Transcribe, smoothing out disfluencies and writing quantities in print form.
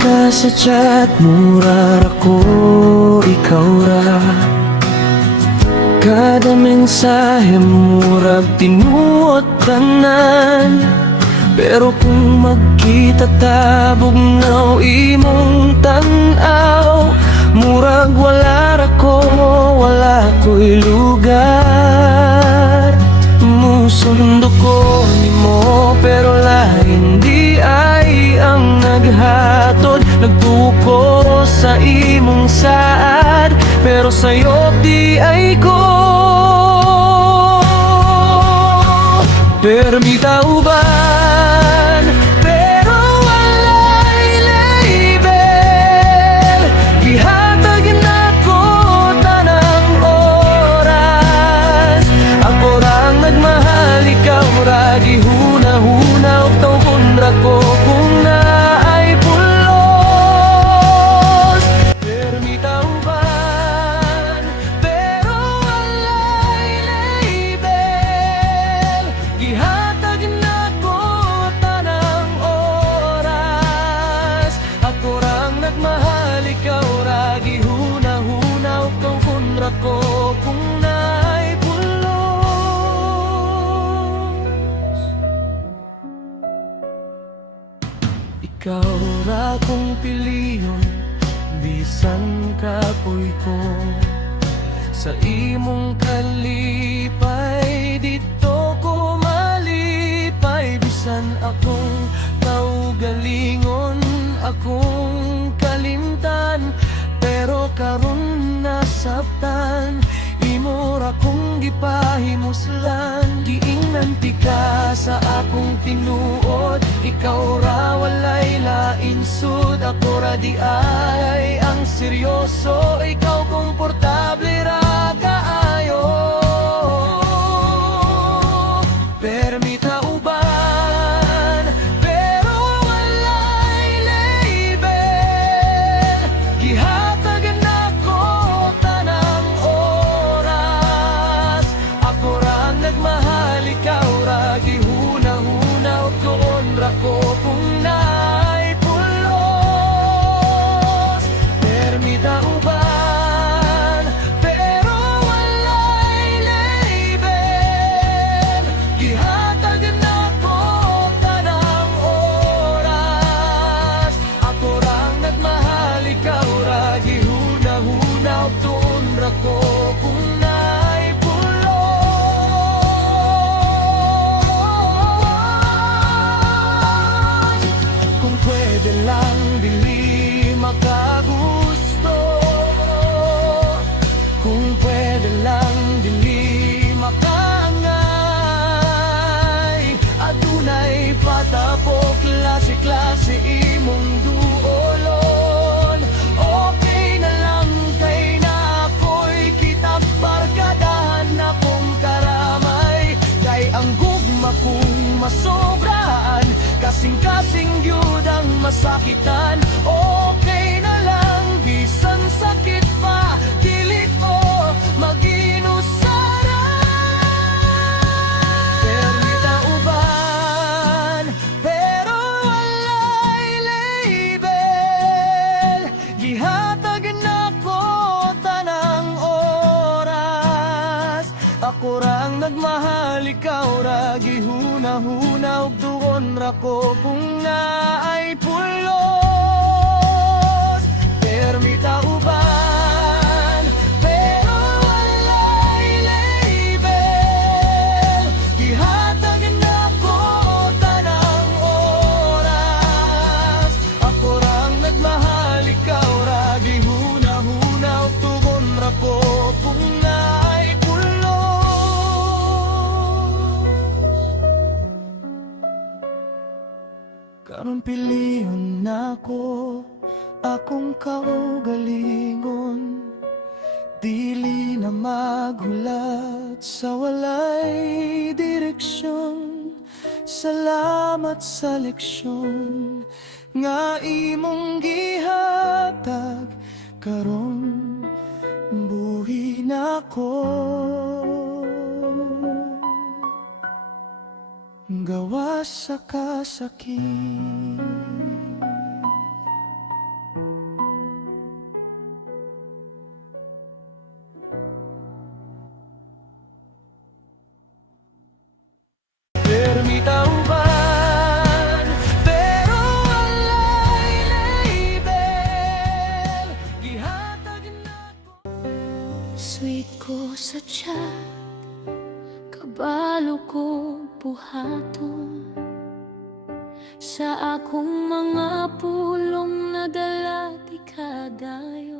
ka sa chat, mura ako, ikaw ra. Kada mensahe murag tinuot tanan. Pero kung magkita ta, bugnaw imong tan-aw. Murag wala ra ko, wala ko'y lugar. Musundo ko nimo, pero lain di ay ang naghatod. Nagtuko sa imong saad, pero sa'yo di ay ko. Permita uban, pero walay label. Gihatag na ko tanang oras. Ako rang nagmahal, ikaw ra gihuna-huna. Og tawgon ra ko kung naay pulos. Permita uban, pero walay label. Gihatag na ko tanang oras. Ako rang nagmahal, ikaw ra gihuna-huna. Og tawgon ra ko kung naay pulos. Ikaw ra kong piliyon, bisan kapoy ko. Sa imong kalipay, dito ko malipay. Bisan akong kaugalingon, akong kalimtan. Pero karon nasabtan, imo ra kong gipahimuslan. Giingnan ti ka sa akong tinuod, ikaw ra walay lain sud. Ako ra di ay ang seryoso, ikaw komportable ra kaayo. Permita uban, pero walay label. Gihatag na ko tanang oras. Ako ra nagmahal, ikaw ra gihuna-huna. Og tuon ra ko kung naay pulos. Permita uban, pero walay label. Gihatag na ko tanang oras. Ako rang nagmahal, ikaw ra gihuna-huna. Og tuon ra ko kung naay pulos. Kung pwede lang dili makagusto, kung pwede lang dili makaangay. Adunay patapok, klase-klase imong duolon. Okay na lang kay na ako'y kitap barkadahan akong karamay. Kay ang gugma kong masobrahan, kasing-kasing yun ang masakitan. Okay na lang, bisan sakit pa, dili ko mag-inusaran. Permita uban, pero walay label. Gihatag na ko tanang oras. Ako rang nagmahal, ikaw ra gihuna-huna. Og tuon ra ko kung naay pulos. Permita uban, pero walay label. Gihatag na ko tanang oras. Ako rang nagmahal, ikaw ra gihuna-huna. Og tugon ra ko kung naay karon piliyon nako, akong kaugalingon. Dili na maghulat sa walay direksyon. Salamat sa leksyon nga imong gihatag. Karon buhi nako, gawa sa kasakit. ko sa tiyan, kabalo ko buhaton sa akong mga pulong na dala di kadayo.